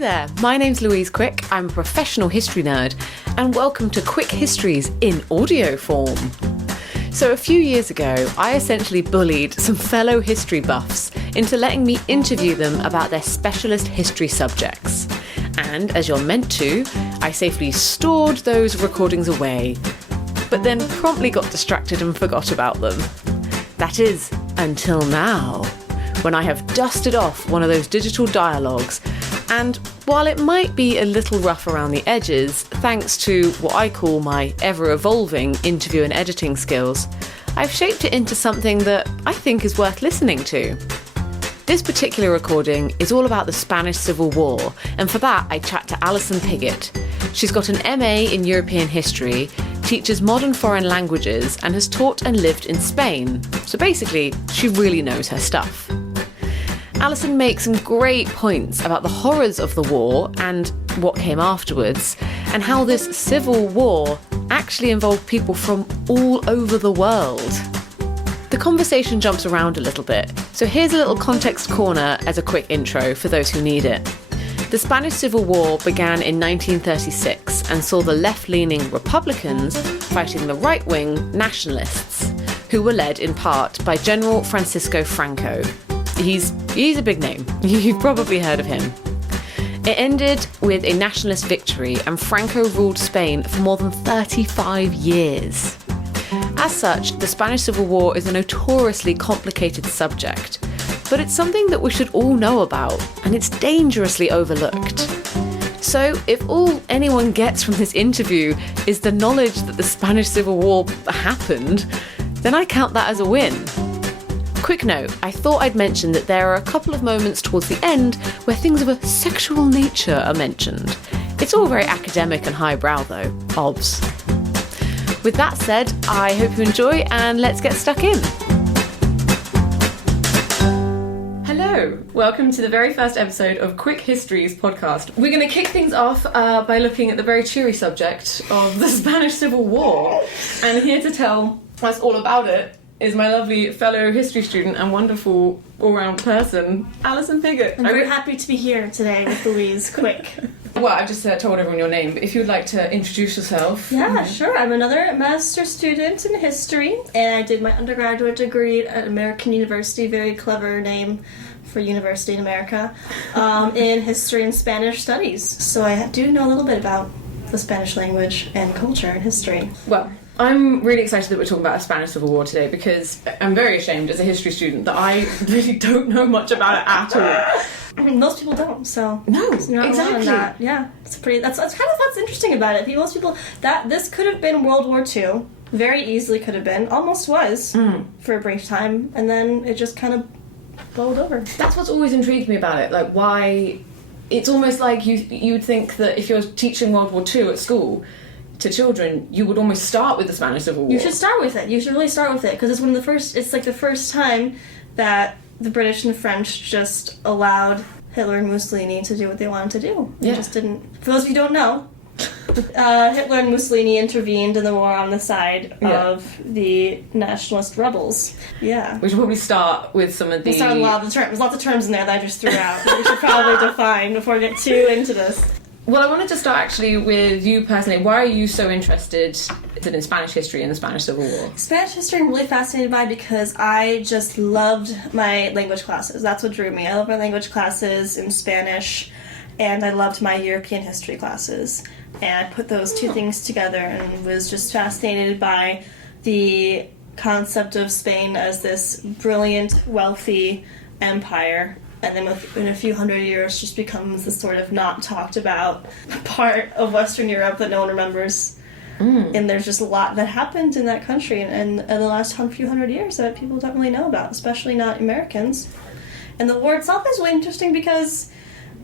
there, my name's Louise Quick, I'm a professional history nerd, and welcome to Quick Histories in audio form. So a few years ago, I essentially bullied some fellow history buffs into letting me interview them about their specialist history subjects. And as you're meant to, I safely stored those recordings away, but then promptly got distracted and forgot about them. That is, until now, when I have dusted off one of those digital dialogues, and while it might be a little rough around the edges, thanks to what I call my ever-evolving interview and editing skills, I've shaped it into something that I think is worth listening to. This particular recording is all about the Spanish Civil War, and for that I chat to Alison Pigott. She's got an MA in European history, teaches modern foreign languages, and has taught and lived in Spain. So basically, she really knows her stuff. Alison makes some great points about the horrors of the war and what came afterwards, and how this civil war actually involved people from all over the world. The conversation jumps around a little bit, so here's a little context corner as a quick intro for those who need it. The Spanish Civil War began in 1936 and saw the left-leaning Republicans fighting the right-wing nationalists, who were led in part by General Francisco Franco. He's a big name. You've probably heard of him. It ended with a nationalist victory, and Franco ruled Spain for more than 35 years. As such, the Spanish Civil War is a notoriously complicated subject, but it's something that we should all know about, and it's dangerously overlooked. So if all anyone gets from this interview is the knowledge that the Spanish Civil War happened, then I count that as a win. Quick note, I thought I'd mention that there are a couple of moments towards the end where things of a sexual nature are mentioned. It's all very academic and highbrow though, obvs. With that said, I hope you enjoy, and let's get stuck in. Hello, welcome to the very first episode of Quick Histories podcast. We're going to kick things off by looking at the very cheery subject of the Spanish Civil War, and here to tell us all about it is my lovely fellow history student and wonderful all-round person, Alison Piggott. I'm very happy to be here today with Louise Quick. Well, I've just told everyone your name, but if you'd like to introduce yourself. Yeah, sure. I'm another master's student in history, and I did my undergraduate degree at American University, very clever name for university in America, in history and Spanish studies. So I do know a little bit about the Spanish language and culture and history. Well, I'm really excited that we're talking about the Spanish Civil War today, because I'm very ashamed as a history student that I really don't know much about it at all. Most people don't, so no, you're not exactly. alone in that. Yeah, it's pretty. That's kind of what's interesting about it. Most people that this could have been World War II, very easily could have been, almost was for a brief time, and then it just kind of blowed over. That's what's always intrigued me about it. Like, why? It's almost like you'd think that if you're teaching World War II at school to children, you would almost start with the Spanish Civil War. You should start with it. You should really start with it, because it's one of the first. It's like the first time that the British and the French just allowed Hitler and Mussolini to do what they wanted to do. They just didn't. For those of you who don't know, Hitler and Mussolini intervened in the war on the side of the nationalist rebels. Yeah. We should probably start with some of the... We'll start with a lot of the terms. There's lots of terms in there that I just threw out that we should probably define before we get too into this. Well, I wanted to start actually with you personally. Why are you so interested in Spanish history and the Spanish Civil War? Spanish history I'm really fascinated by because I just loved my language classes. That's what drew me. I love my language classes in Spanish, and I loved my European history classes. And I put those two things together and was just fascinated by the concept of Spain as this brilliant, wealthy empire, and then within a few hundred years just becomes this sort of not talked about part of Western Europe that no one remembers. And there's just a lot that happened in that country in the last few hundred years that people don't really know about, especially not Americans. And the war itself is really interesting because,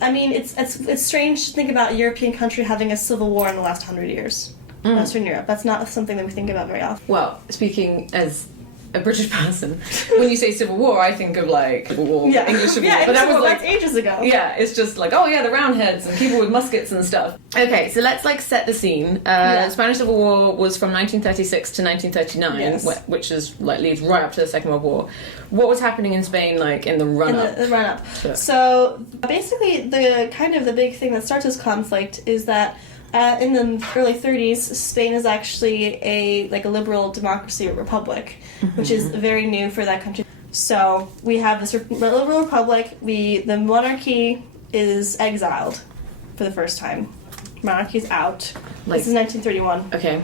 I mean, it's strange to think about a European country having a civil war in the last 100 years. Western Europe. That's not something that we think about very often. Well, speaking as a British person, when you say Civil War, I think of like Civil War, English Civil War. Yeah, but that was like that's ages ago. Yeah, it's just like, oh yeah, the Roundheads and people with muskets and stuff. Okay, so let's like set the scene. Spanish Civil War was from 1936 to 1939, which is like leads right up to the Second World War. What was happening in Spain like in the run-up? The run-up. Sure. So basically, the big thing that starts this conflict is that in the early 30s, Spain is actually a liberal democracy or republic, which is very new for that country. So we have this liberal republic. The monarchy is exiled for the first time. Monarchy's out. This is 1931. Okay.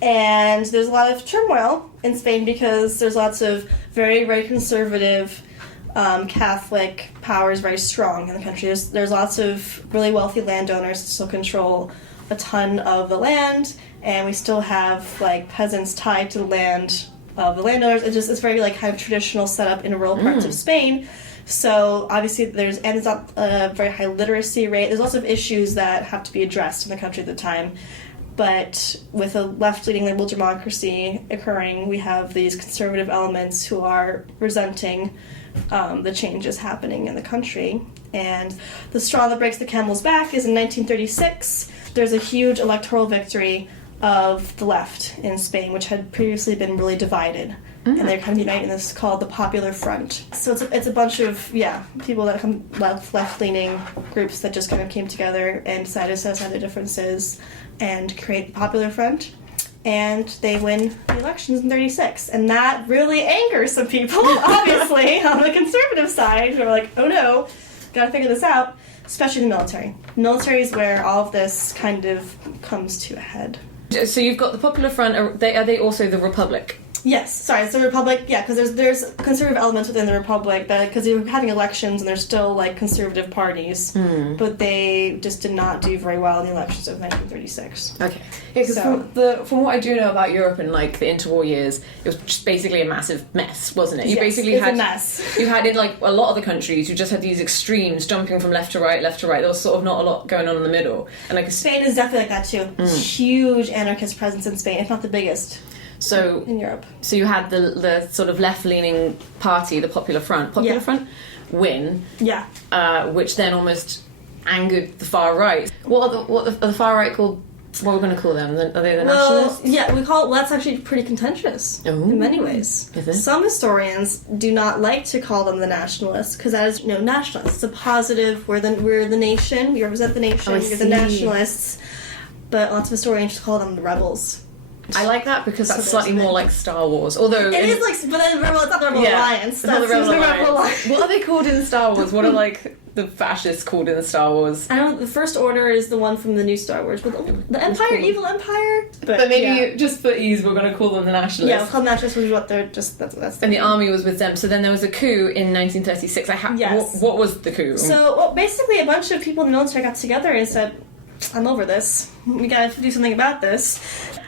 And there's a lot of turmoil in Spain because there's lots of very, very conservative Catholic powers very strong in the country. There's lots of really wealthy landowners that still control a ton of the land, and we still have like peasants tied to the land of the landowners. It's very like kind of traditional setup in rural parts of Spain. So obviously there's not a very high literacy rate. There's lots of issues that have to be addressed in the country at the time. But with a left-leaning liberal democracy occurring, we have these conservative elements who are resenting the changes happening in the country. And the straw that breaks the camel's back is in 1936. There's a huge electoral victory of the left in Spain, which had previously been really divided. And they're kind of uniting this called the Popular Front. So it's a bunch of, people that come left-leaning groups that just kind of came together and decided to set aside their differences and create the Popular Front. And they win the elections in 36. And that really angers some people, obviously, on the conservative side, who are like, oh no, gotta figure this out, especially the military. The military is where all of this kind of comes to a head. So you've got the Popular Front, are they also the Republic? Yes, sorry, it's the Republic, because there's conservative elements within the Republic, because you're having elections and there's still, like, conservative parties, but they just did not do very well in the elections of 1936. Okay. Yeah, because from what I do know about Europe in, like, the interwar years, it was just basically a massive mess, wasn't it? You basically had a mess. You had, in, like, a lot of the countries, you just had these extremes jumping from left to right. There was sort of not a lot going on in the middle. And like Spain is definitely like that, too. Huge anarchist presence in Spain, if not the biggest. So in Europe. So you had the sort of left-leaning party, the Popular Front, Front, win. Yeah. Which then almost angered the far right. What are the far right called? What are we going to call them? Are they the nationalists? Yeah, that's actually pretty contentious in many ways. Is it? Some historians do not like to call them the nationalists because that is, nationalists. It's a positive. We're the nation. We represent the nation. You're the nationalists. But lots of historians just call them the rebels. I like that because that's slightly more like Star Wars. Although it is like, but then it's not the Rebel Alliance. It's not the Rebel Alliance. What are they called in Star Wars? What are like the fascists called in Star Wars? I don't know. The First Order is the one from the new Star Wars, but the Empire, Evil Empire. But maybe just for ease, we're going to call them the Nationalists. Yeah, we'll call them Nationalists, which is what they're just. That's. And the army was with them. So then there was a coup in 1936. Yes. What was the coup? So basically, a bunch of people in the military got together and said, "I'm over this. We got to do something about this."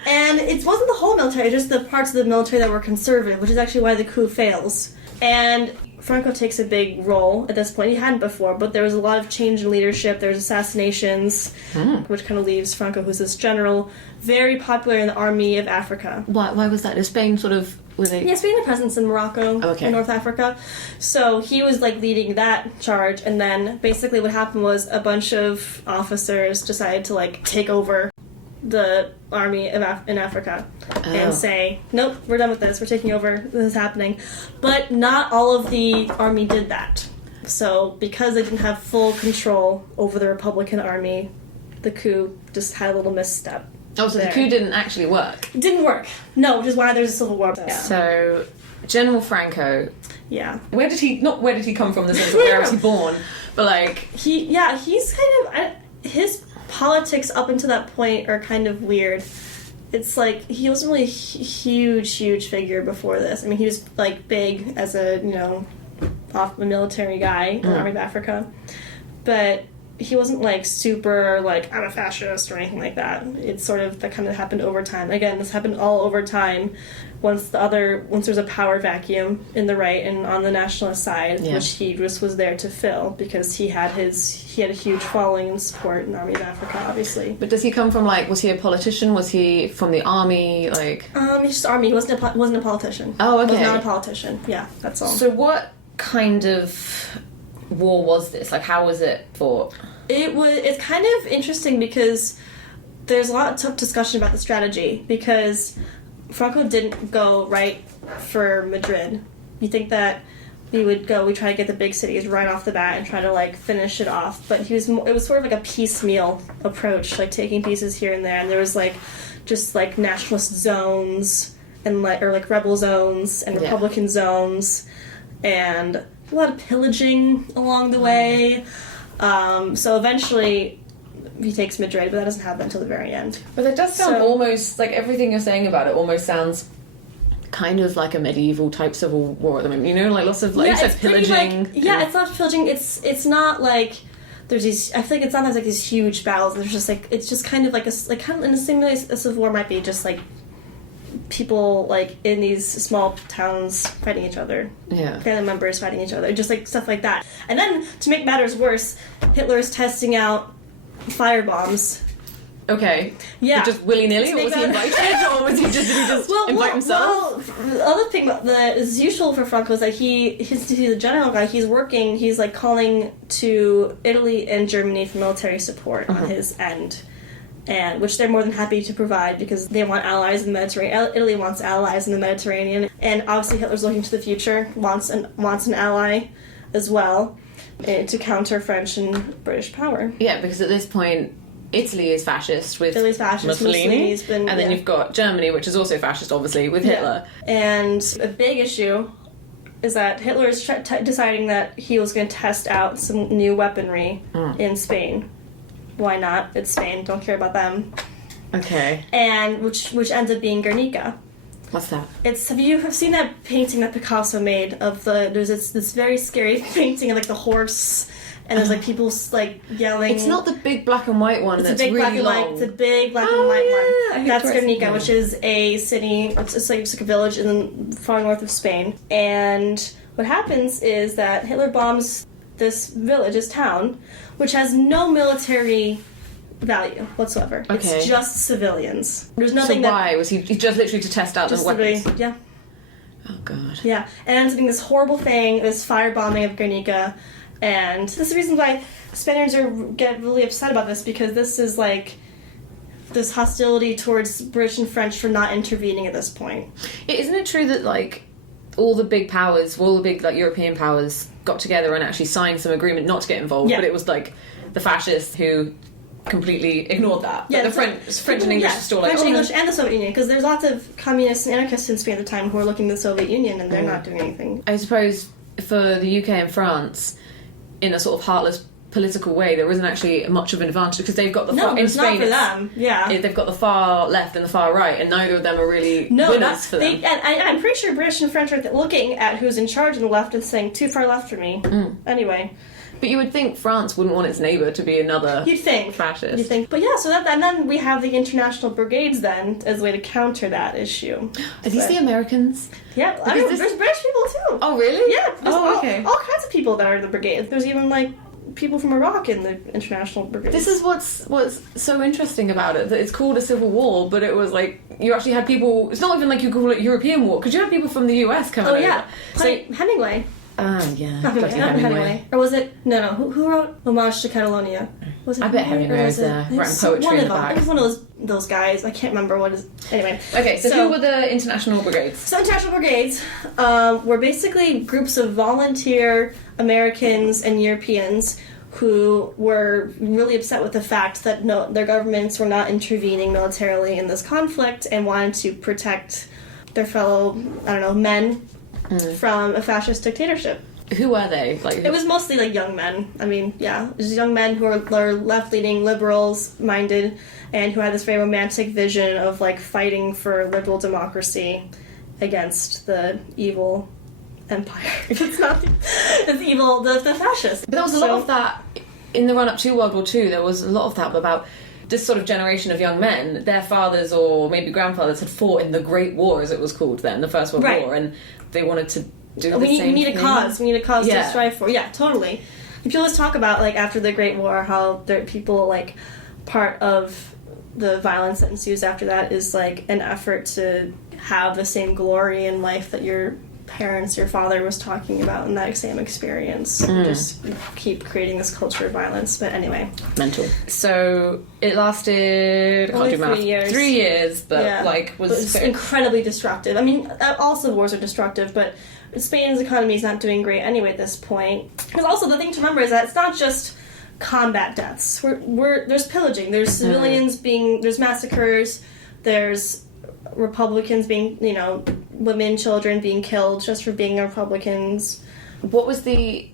And it wasn't the whole military, just the parts of the military that were conservative, which is actually why the coup fails. And Franco takes a big role at this point. He hadn't before, but there was a lot of change in leadership. There was assassinations, which kind of leaves Franco, who's this general, very popular in the army of Africa. Why was that? Is Spain sort of... Yeah, Spain had a presence in Morocco and North Africa. So he was like leading that charge, and then basically what happened was a bunch of officers decided to like take over the army in Africa and say, nope, we're done with this, we're taking over, this is happening. But not all of the army did that. So because they didn't have full control over the Republican army, the coup just had a little misstep. Oh, so the coup didn't actually work? It didn't work. No, which is why there's a civil war. Yeah. So, General Franco... Yeah. Where did he come from, the sense of where was he born? But like... He's kind of... His politics up until that point are kind of weird. It's like, he wasn't really a huge figure before this. I mean, he was like big as a, off the military guy in the Army of Africa. But like super like I'm a fascist or anything like that. It's sort of that kind of happened over time. Again, this happened all over time. Once there's a power vacuum in the right and on the nationalist side, which he just was there to fill because he had a huge following and support in the Army of Africa, obviously. But does he come from was he a politician? Was he from the army? He's just army. He wasn't a politician. Oh, okay. He was not a politician. Yeah, that's all. So what kind of war was this? How was it fought? It's kind of interesting because there's a lot of discussion about the strategy because Franco didn't go right for Madrid. You think that we try to get the big cities right off the bat and try to finish it off, but it was sort of like a piecemeal approach, taking pieces here and there, and there was just nationalist zones and rebel zones and Republican zones and a lot of pillaging along the way. So eventually he takes Madrid, but that doesn't happen until the very end. But that does sound almost everything you're saying about it almost sounds kind of like a medieval type civil war at the moment. Lots of you said pillaging. It's not pillaging. It's not there's these. I feel like it's not these huge battles. There's just it's just kind of kind of in a similar a civil war might be just people in these small towns fighting each other. Yeah. Family members fighting each other. Just stuff like that. And then to make matters worse, Hitler's testing out firebombs. Okay. Yeah. Just willy-nilly, or was he invited? Or was he just invite himself? Well, the other thing that is useful for Franco is that he's a general guy. He's calling to Italy and Germany for military support on his end. And which they're more than happy to provide because they want allies in the Mediterranean. Italy wants allies in the Mediterranean. And obviously Hitler's looking to the future, wants an ally as well to counter French and British power. Yeah, because at this point Italy is fascist with Mussolini, and then you've got Germany, which is also fascist, obviously, with Hitler. And a big issue is that Hitler is deciding that he was going to test out some new weaponry in Spain. Why not? It's Spain. Don't care about them. Okay. And which ends up being Guernica. What's that? Have you seen that painting that Picasso made of there's this very scary painting of the horse and there's people yelling. It's not the big black and white one. It's that's a big really black and long. white. It's a big black and white one. That's Guernica, which is a city. It's like a village in the far north of Spain. And what happens is that Hitler bombs this village, this town, which has no military value whatsoever. Okay. It's just civilians. There's nothing. So why was he just literally to test out the weapons? Yeah. Oh god. Yeah, and it ends up being this horrible thing, this firebombing of Guernica, and this is the reason why Spaniards get really upset about this because this is this hostility towards British and French for not intervening at this point. Isn't it true that all the big powers, all the big European powers got together and actually signed some agreement not to get involved, but it was the fascists who completely ignored that. Yeah, but the French and English are still French, English, and the Soviet Union, because there's lots of communists and anarchists in Spain at the time who are looking to the Soviet Union and they're not doing anything. I suppose for the UK and France, in a sort of heartless political way, there isn't actually much of an advantage because they've got the far, in Spain, not for them. Yeah, they've got the far left and the far right, and neither of them are really winners for them. And I'm pretty sure British and French are looking at who's in charge on the left and saying too far left for me. Anyway. But you would think France wouldn't want its neighbour to be another fascist. You'd think. But yeah, so and then we have the international brigades then as a way to counter that issue. Are these the Americans? Yeah, there's British people too. Oh, really? Yeah. Okay. All kinds of people that are in the brigade. There's even people from Iraq in the international brigade. This is what's so interesting about it, that it's called a civil war, but it was you actually had people. It's not even you call it European war because you had people from the US coming over. Oh yeah, Hemingway. Yeah. Not Hemingway. Or was it? No. Who wrote Homage to Catalonia? Was it? I bet Hemingway was there, writing poetry in the back. It was one of those guys. I can't remember what is. Anyway. Okay, so who were the international brigades? So international brigades were basically groups of volunteer Americans and Europeans who were really upset with the fact that their governments were not intervening militarily in this conflict and wanted to protect their fellow, men from a fascist dictatorship. Who were they? It was mostly young men. I mean, yeah, it was young men who are left-leaning, liberals-minded, and who had this very romantic vision of fighting for liberal democracy against the evil empire. It's not it's evil, the fascists. But there was a lot of that in the run-up to World War II, there was a lot of that about this sort of generation of young men, their fathers or maybe grandfathers had fought in the Great War, as it was called then, the First World War, and they wanted to do the same thing. We need a cause to strive for. Yeah, totally. And people always talk about, like, after the Great War, how there people, like, part of the violence that ensues after that is, like, an effort to have the same glory in life that your parents, your father was talking about in that same experience. Just keep creating this culture of violence. But anyway. Mental. So it lasted, only 3 years. 3 years, but was incredibly destructive. I mean, all civil wars are destructive, but Spain's economy is not doing great anyway at this point. Because also the thing to remember is that it's not just combat deaths. There's pillaging, there's civilians there's massacres, there's Republicans being, women, children being killed just for being Republicans. What was the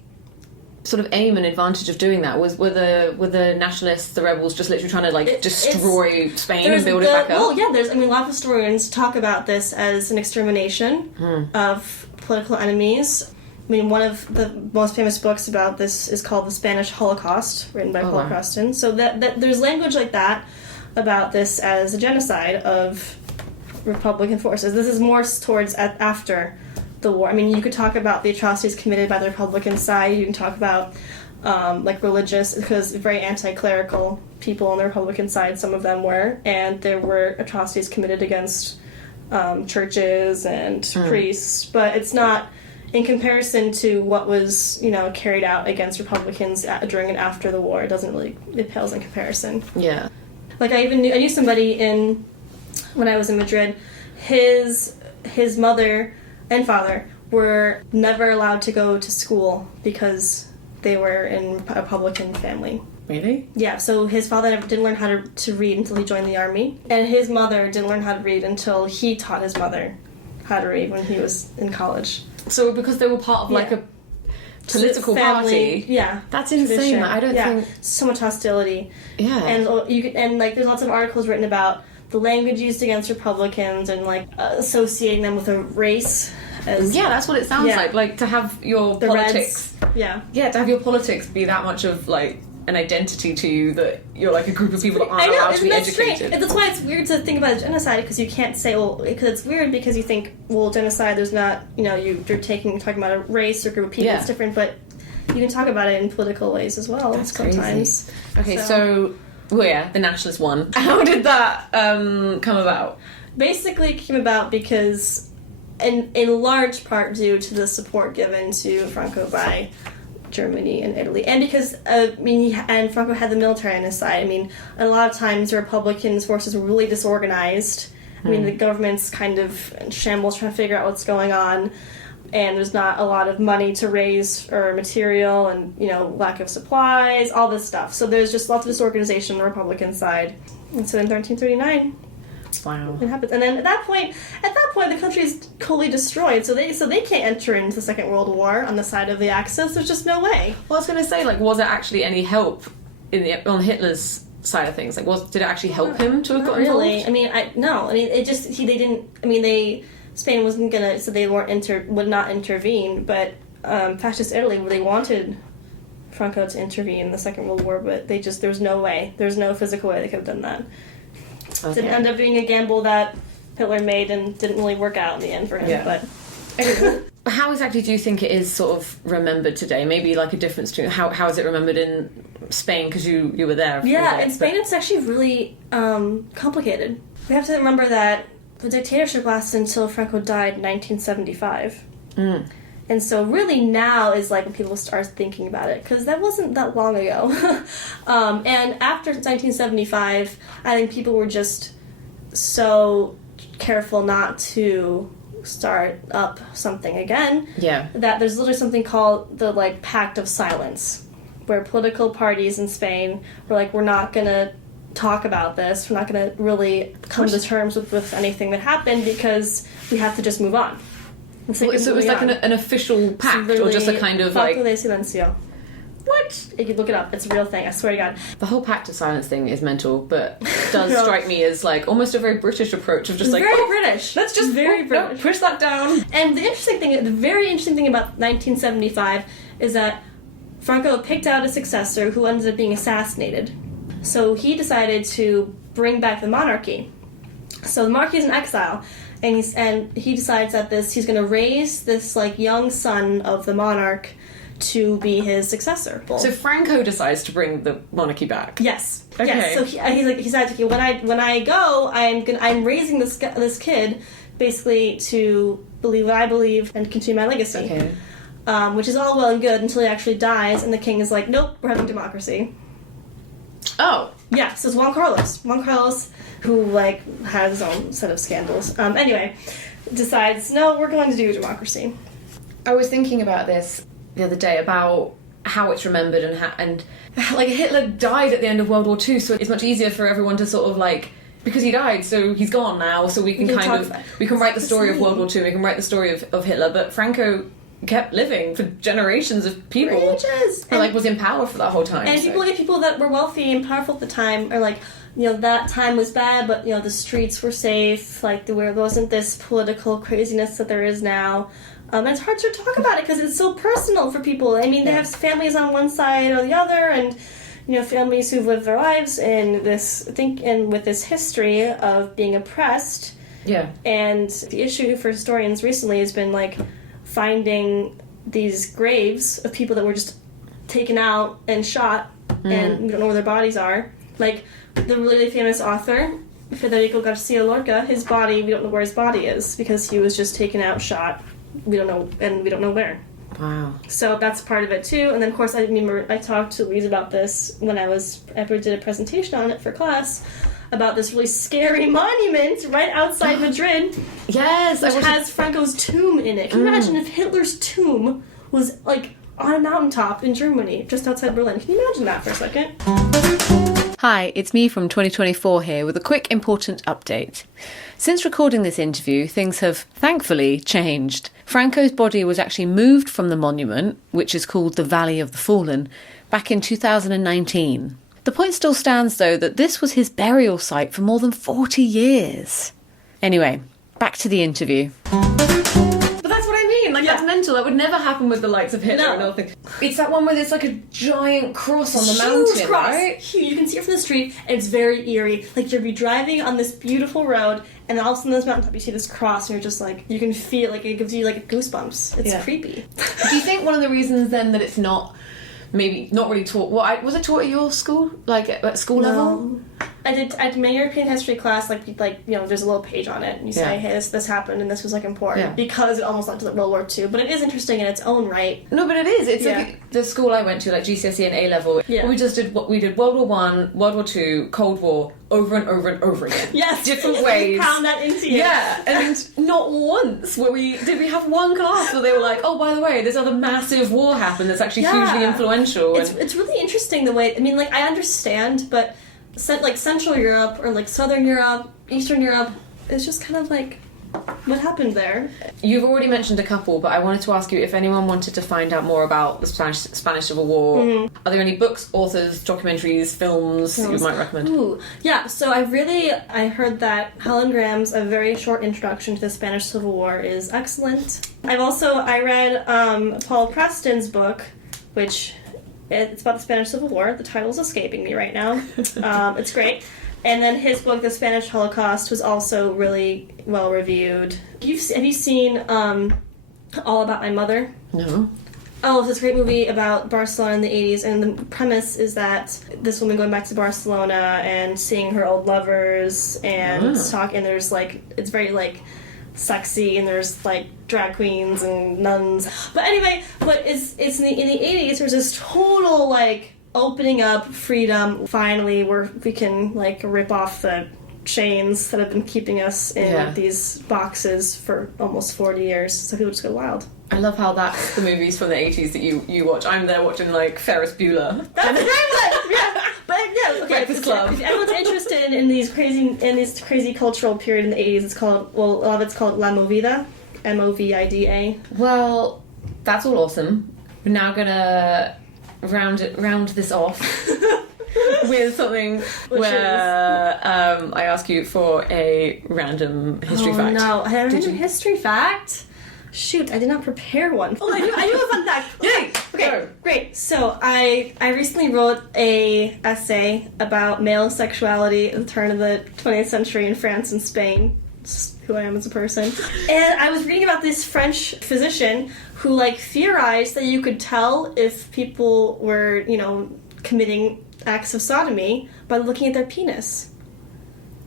sort of aim and advantage of doing that? Were the nationalists, the rebels, just literally trying to destroy Spain and build it back up? Well, yeah. A lot of historians talk about this as an extermination of political enemies. I mean, one of the most famous books about this is called The Spanish Holocaust, written by Paul Creston. So that there's language like that about this as a genocide of Republican forces. This is more towards after the war. I mean, you could talk about the atrocities committed by the Republican side. You can talk about religious, because very anti-clerical people on the Republican side, some of them were, and there were atrocities committed against churches and priests, but it's not in comparison to what was carried out against Republicans during and after the war. It pales in comparison. Yeah. Like I knew somebody when I was in Madrid, his mother and father were never allowed to go to school because they were in a Republican family. Really? Yeah, so his father didn't learn how to read until he joined the army, and his mother didn't learn how to read until he taught his mother how to read when he was in college. So because they were part of a political party. Yeah. That's insane. Tradition. I don't think so much hostility. Yeah. And there's lots of articles written about the language used against Republicans and associating them with a race. That's what it sounds like. Like to have your politics. Reds. Yeah. Yeah, to have your politics be that much of an identity to you that you're a group of people that aren't allowed to be educated. Strange. That's why it's weird to think about genocide, because you can't say, because it's weird because you think, genocide, there's not, you're talking about a race or group of people, it's different, but you can talk about it in political ways as well. That's sometimes. Crazy. Okay, so the nationalist one. How did that come about? Basically, it came about because, in large part due to the support given to Franco by Germany and Italy, and because Franco had the military on his side. I mean, a lot of times the Republican forces were really disorganized. I mean, the government's kind of in shambles trying to figure out what's going on, and there's not a lot of money to raise or material, and lack of supplies, all this stuff. So there's just lots of disorganization on the Republican side. And so in 1339. Wow. It happens, and then at that point, the country is totally destroyed. So they can't enter into the Second World War on the side of the Axis. There's just no way. Well, I was going to say, was it actually any help on Hitler's side of things? Did it actually help him to have got involved? Really? I mean, no. I mean, it just they didn't. I mean, Spain wasn't gonna, so they would not intervene. But fascist Italy, they wanted Franco to intervene in the Second World War, but there's no way. There's no physical way they could have done that. Okay. Didn't end up being a gamble that Hitler made and didn't really work out in the end for him. Yeah. But how exactly do you think it is sort of remembered today? Maybe a difference between how is it remembered in Spain, because you were there? In Spain it's actually really complicated. We have to remember that the dictatorship lasted until Franco died in 1975. And so really now is when people start thinking about it, because that wasn't that long ago. And after 1975, I think people were just so careful not to start up something again. Yeah. That there's literally something called the Pact of Silence, where political parties in Spain were we're not gonna talk about this. We're not gonna really come to terms with anything that happened, because we have to just move on. So it was an official pact, or just a kind of Pacto de Silencio. What? You can look it up. It's a real thing. I swear to God. The whole Pact of Silence thing is mental, but does strike me as almost a very British approach of just very British. Let's just very British. Push that down. And the very interesting thing about 1975 is that Franco picked out a successor who ended up being assassinated. So he decided to bring back the monarchy. So the monarchy is in exile, and he decides that he's going to raise this like young son of the monarch to be his successor. So Franco decides to bring the monarchy back. Yes. Okay. Yes. So he said, okay, when I go, I'm raising this kid basically to believe what I believe and continue my legacy. Okay. Which is all well and good until he actually dies, and the king is like, nope, we're having democracy. Oh. Yeah, so it's Juan Carlos, who, like, has his own set of scandals. Anyway, decides, no, we're going to do democracy. I was thinking about this the other day, about how it's remembered and like, Hitler died at the end of World War II, so it's much easier for everyone to sort of, like, because he died, so he's gone now, so we can we can write the story of World War II, we can write the story of Hitler, but Franco kept living for generations of people. For ages. And like was in power for that whole time. And people that were wealthy and powerful at the time are like, you know, that time was bad, but, you know, the streets were safe, like there wasn't this political craziness that there is now. And it's hard to talk about it because it's so personal for people. I mean, they have families on one side or the other, and, you know, families who've lived their lives in this, with this history of being oppressed. Yeah. And the issue for historians recently has been, like, finding these graves of people that were just taken out and shot, and we don't know where their bodies are. Like, the really famous author, Federico Garcia Lorca, we don't know where his body is, because he was just taken out, shot, we don't know where. Wow. So that's part of it, too. And then, of course, I remember I talked to Louise about this when I did a presentation on it for class, about this really scary monument right outside Madrid. Yes, which has Franco's tomb in it. Can you imagine if Hitler's tomb was, like, on a mountaintop in Germany, just outside Berlin? Can you imagine that for a second? Hi, it's me from 2024 here with a quick important update. Since recording this interview, things have thankfully changed. Franco's body was actually moved from the monument, which is called the Valley of the Fallen, back in 2019. The point still stands, though, that this was his burial site for more than 40 years. Anyway, back to the interview. But that's what I mean, like, that's mental. That would never happen with the likes of Hitler and nothing. It's that one where there's like a giant cross on the mountain, right? Huge. You can see it from the street, and it's very eerie. Like, you'll be driving on this beautiful road, and all of a sudden on this mountaintop you see this cross, and you're just like, you can feel, like, it gives you, like, goosebumps. It's creepy. Do you think one of the reasons, then, that it's maybe not really taught... was it taught at your school? Like, at school level? I did my European history class, like you know, there's a little page on it, and you say, hey, this happened, and this was, like, important, because it almost led to World War II, but it is interesting in its own right. No, but it is. It's like the school I went to, like GCSE and A-level, we did World War I, World War II, Cold War, over and over and over again. Yes! Different ways. Pound that into you. Yeah, and not once did we have one class where they were like, oh, by the way, this other massive war happened that's actually hugely influential. It's really interesting the way, I mean, like, I understand, but like Central Europe or like Southern Europe, Eastern Europe, it's just kind of like, what happened there? You've already mentioned a couple, but I wanted to ask you if anyone wanted to find out more about the Spanish Civil War. Are there any books, authors, documentaries, films you might recommend? Ooh, yeah. So I heard that Helen Graham's A Very Short Introduction to the Spanish Civil War is excellent. I read Paul Preston's book, which it's about the Spanish Civil War. The title's escaping me right now. It's great. And then his book, The Spanish Holocaust, was also really well reviewed. Have you seen All About My Mother? No. Oh, it's this great movie about Barcelona in the 80s, and the premise is that this woman going back to Barcelona and seeing her old lovers and talk, and there's like, it's very like sexy, and there's like drag queens and nuns. But anyway, it's in the 80s, there's this total like opening up, freedom, finally, where we can like rip off the chains that have been keeping us in these boxes for almost 40 years, so people just go wild. I love how that's the movies from the 80s that you watch. I'm there watching like Ferris Bueller. That's a great one! Yeah. But yeah, okay. Breakfast Club. If everyone's interested in this crazy cultural period in the 80s, it's called, well, a lot of it's called La Movida, M-O-V-I-D-A. Well, that's all awesome. We're now gonna round this off with something where I ask you for a random history fact. Oh no, a random history fact? Shoot, I did not prepare one. Oh, I do have a fun fact. Yay! Okay. Great. So I recently wrote a essay about male sexuality at the turn of the 20th century in France and Spain. It's who I am as a person. And I was reading about this French physician who, like, theorized that you could tell if people were, you know, committing acts of sodomy by looking at their penis.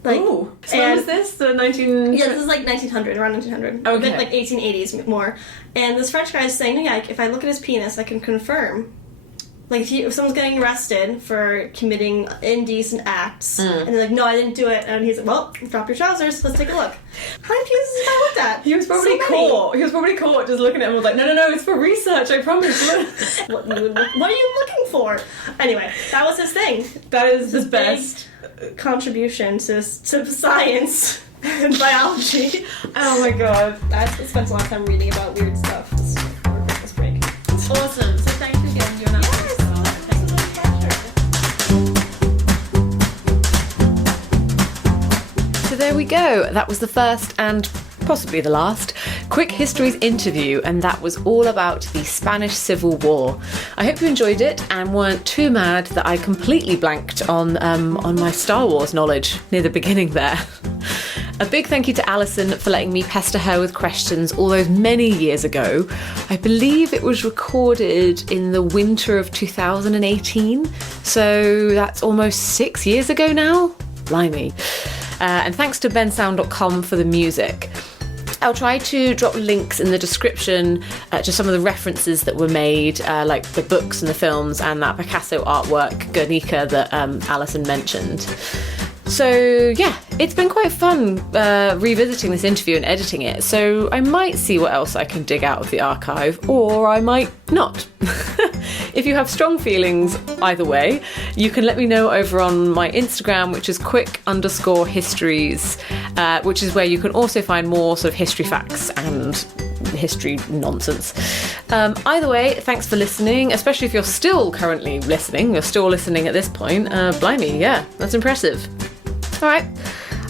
Like, Ooh. So when was this? The 19... Yeah, this is like 1900, around 1900. Okay. A bit like 1880s more. And this French guy is saying, yeah, if I look at his penis, I can confirm. Like, if someone's getting arrested for committing indecent acts, and they're like, no, I didn't do it, and he's like, well, drop your trousers, let's take a look. How many penises have I looked at? He was probably caught. He was probably caught just looking at him and was like, no, it's for research, I promise. What are you looking for? Anyway, that was his thing. That is his best contribution to science and biology. Oh my god. I spent a lot of time reading about weird stuff this break. Awesome. So thank you again. You're an absolute star. So there we go. That was the first and possibly the last Quick Histories interview, and that was all about the Spanish Civil War. I hope you enjoyed it and weren't too mad that I completely blanked on my Star Wars knowledge near the beginning there. A big thank you to Alison for letting me pester her with questions all those many years ago. I believe it was recorded in the winter of 2018, so that's almost 6 years ago now. Blimey. And thanks to bensound.com for the music. I'll try to drop links in the description to some of the references that were made, like the books and the films and that Picasso artwork, Guernica, that Alison mentioned. So yeah, it's been quite fun revisiting this interview and editing it, so I might see what else I can dig out of the archive, or I might not. If you have strong feelings either way, you can let me know over on my Instagram, which is quick_histories, which is where you can also find more sort of history facts and history nonsense. Either way, thanks for listening, especially if you're still currently listening, you're still listening at this point. Blimey, yeah, that's impressive. All right,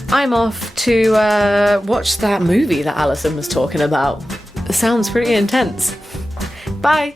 I'm off to watch that movie that Alison was talking about. It sounds pretty intense. Bye.